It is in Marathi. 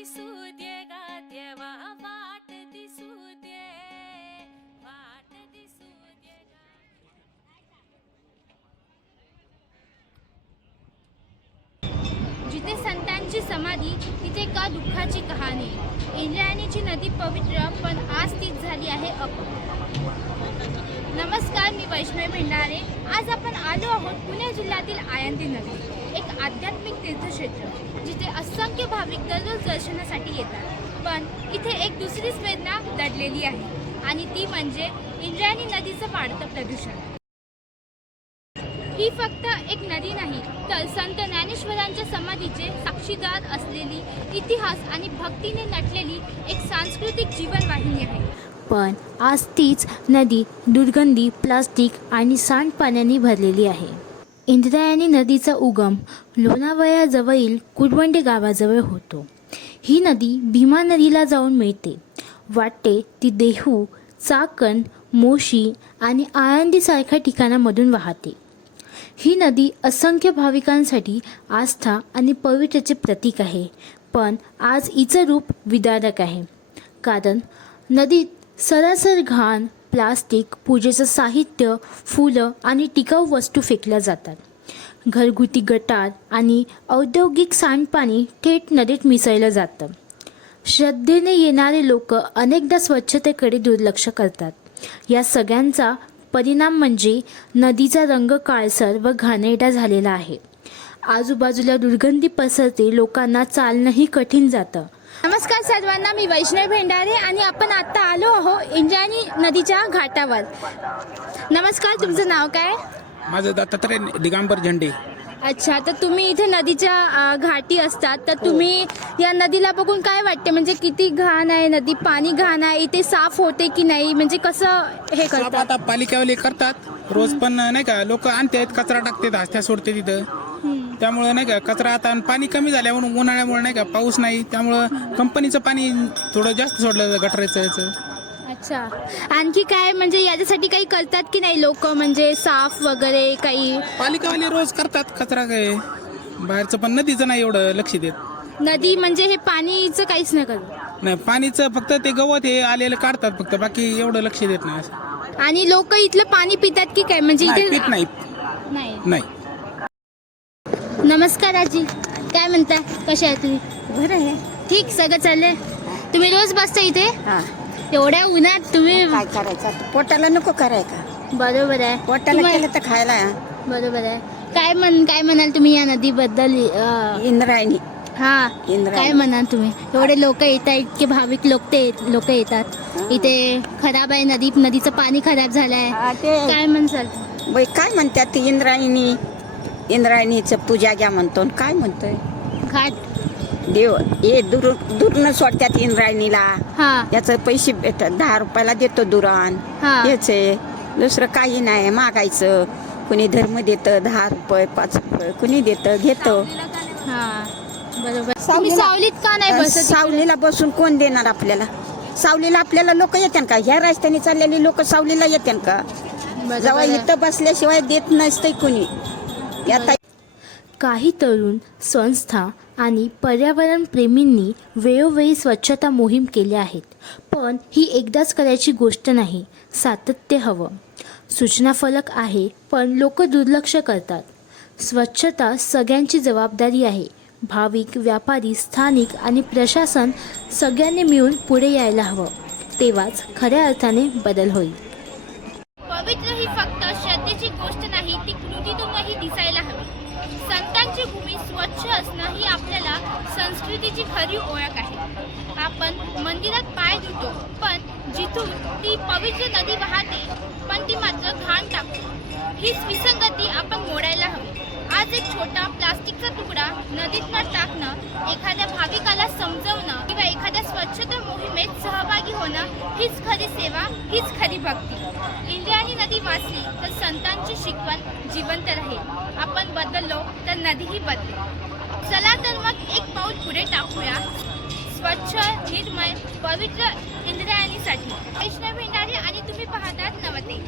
दिसू दे गा देवा, वाट दिसू दे, वाट दिसू दे गा. जिथे संतांची समाधी तिथे का दुःखाची कहाणी. इंद्रायणीची नदी पवित्र पण आज तीच झाली आहे नमस्कार, मी वैष्णवी भेंडारे. आज आपण आलो आहोत पुणे जिल्ह्यातील आयंती नदी, एक आध्यात्मिक तीर्थक्षेत्र जिथे असंख्य भाविक दररोज दर्शनासाठी येतात. पण इथे एक दुसरीच वेदना दडलेली आहे आणि ती म्हणजे इंद्रायणी नदीचं वाढतं प्रदूषण. ही फक्त एक नदी नाही तर संत ज्ञानेश्वरांच्या समाधीचे साक्षीदार असलेली, इतिहास आणि भक्तीने नटलेली एक सांस्कृतिक जीवनवाहिनी आहे. पण आज तीच नदी दुर्गंधी, प्लास्टिक आणि सांडपाण्याने भरलेली आहे. इंद्रायणी नदीचा उगम लोणावळ्याजवळील कुरवंडे गावाजवळ होतो. ही नदी भीमा नदीला जाऊन मिळते. वाटते ती देहू, चाकण, मोशी आणि आळंदीसारख्या ठिकाणामधून वाहते. ही नदी असंख्य भाविकांसाठी आस्था आणि पवित्रतेचे प्रतीक आहे. पण आज हिचं रूप विदारक आहे. कारण नदीत सरासर घाण, प्लास्टिक, पूजेचं साहित्य, फुलं आणि टिकाऊ वस्तू फेकल्या जातात. घरगुती गटार आणि औद्योगिक सांडपाणी थेट नदीत मिसळलं जातं. श्रद्धेने येणारे लोक अनेकदा स्वच्छतेकडे दुर्लक्ष करतात. या सगळ्यांचा परिणाम म्हणजे नदीचा रंग काळसर व घाणेरडा झालेला आहे. आजूबाजूला दुर्गंधी पसरते, लोकांना चालणंही कठीण जातं. नमस्कार सर्वांना, मी वैष्णवी भेंडारे आणि आपण आता आलो आहोत इंद्रायणी नदीच्या घाटावर. नमस्कार, तुमचं नाव काय? माझं दत्तात्रय दिगंबर झेंडे. अच्छा, तर तुम्ही इथे नदीच्या घाटी असतात, तर तुम्ही या नदीला बघून काय वाटते, म्हणजे किती घाण आहे नदी, पाणी घाण आहे, इथे साफ होते की नाही, म्हणजे कसं हे साफ करतात? आता पालिकावाले करतात रोज, पण नाही का लोक आणतात, कचरा टाकतात, हस्त्या सोडते तिथं. त्यामुळं नाही का कचरा आता, आणि पाणी कमी झाल्यामुळे उन्हाळ्यामुळे नाही का पाऊस नाही, त्यामुळं कंपनीचं पाणी थोडं जास्त सोडलं गटराचं याचं. अच्छा, आणखी काय म्हणजे याच्यासाठी काही करतात की नाही लोक, म्हणजे साफ वगैरे काही? पालिकावाले रोज करतात कचरा, काय बाहेरचं, पण नदीचं नाही एवढं लक्ष देत. नदी म्हणजे हे पाणीचं काहीच नाही करत? नाही, पाणीचं फक्त ते गवत हे आलेलं काढतात फक्त, बाकी एवढं लक्ष देत नाही असं. आणि लोक इथलं पाणी पितात की काय, म्हणजे नाही, इथे पित नाहीत. नाही? नाही. नमस्कार आजी, काय म्हणताय, कशा आहे तुम्ही? बरं आहे. ठीक, सगळं चाललंय. तुम्ही रोज बसता इथे हा, एवढ्या उन्हात तुम्ही? काय करायचं, पोटाला नको कराय का? बरोबर आहे, पोटाला तुम्हा- केलं तर खायला. बरोबर आहे. काय म्हणाल तुम्ही या नदीबद्दल? इंद्रायणी हा, इंद्रायणी. काय म्हणाल तुम्ही? एवढे लोक येतात, इतके भाविक लोक येतात इथे. खराब आहे नदी, नदीचं पाणी खराब झालंय, हा, ते काय म्हणसाल? बाई काय म्हणतात ती इंद्रायणीचं पूजा घ्या म्हणतो, आणि काय म्हणतोय घाट? देव हे दूरनं सोडतात इंद्रायणीला. हा याचं पैसे भेटत, 10 रुपयाला देतो दुरान. हा. हेच आहे, दुसरं काही नाही मागायचं. कुणी धर्म देतं 10 रुपये, 5 रुपये, कुणी देतं घेतं. हा, बरोबर. तुम्ही सावलीत का नाही बसत इकडे? सावलीला बसून कोण देणार आपल्याला? सावलीला आपल्याला लोक येतात का? ह्या रस्त्याने चाललेली लोक सावलीला येतात का? बरोबर जेव्हा आहे. इथं बसल्याशिवाय देत नसते कुणी. आता काही तरुण संस्था आणि पर्यावरणप्रेमींनी वेळोवेळी स्वच्छता मोहीम केल्या आहेत. पण ही एकदाच करायची गोष्ट नाही, सातत्य हवं. सूचना फलक आहे, पण लोक दुर्लक्ष करतात. स्वच्छता सगळ्यांची जबाबदारी आहे. भाविक, व्यापारी, स्थानिक आणि प्रशासन सगळ्यांनी मिळून पुढे यायला हवं. तेव्हाच खऱ्या अर्थाने बदल होईल. पवित्र ही फक्त श्रद्धेची गोष्ट नाही, ती कृतीतूनही दिसायला हवी. संतांची भूमी स्वच्छ असणं ही आपल्याला संस्कृतीची खरी ओळख आहे. आपण मंदिरात पाय धुतो, पण जिथून ती पवित्र नदी वाहते, पण ती मात्र घाण टाकतो. हीच विसंगती आपण मोडायला हवी. आज एक छोटा प्लास्टिकचा तुकडा नदीत न टाकणं, एखाद्या भाविकाला समजवणं किंवा एखाद्या स्वच्छता मोहिमेत सहभागी होणं हीच खरी सेवा, हीच खरी भक्ती. इंद्रायणी नदी वाचली तर संतांची शिकवण जिवंत राहील. आपण बदललो तर नदीही बदलेल. चला तर मग एक पाऊल पुढे टाकूया स्वच्छ, निर्मळ, पवित्र इंद्रायणीसाठी. वैष्णवी भेंडारे आणि तुम्ही पाहतात नवते.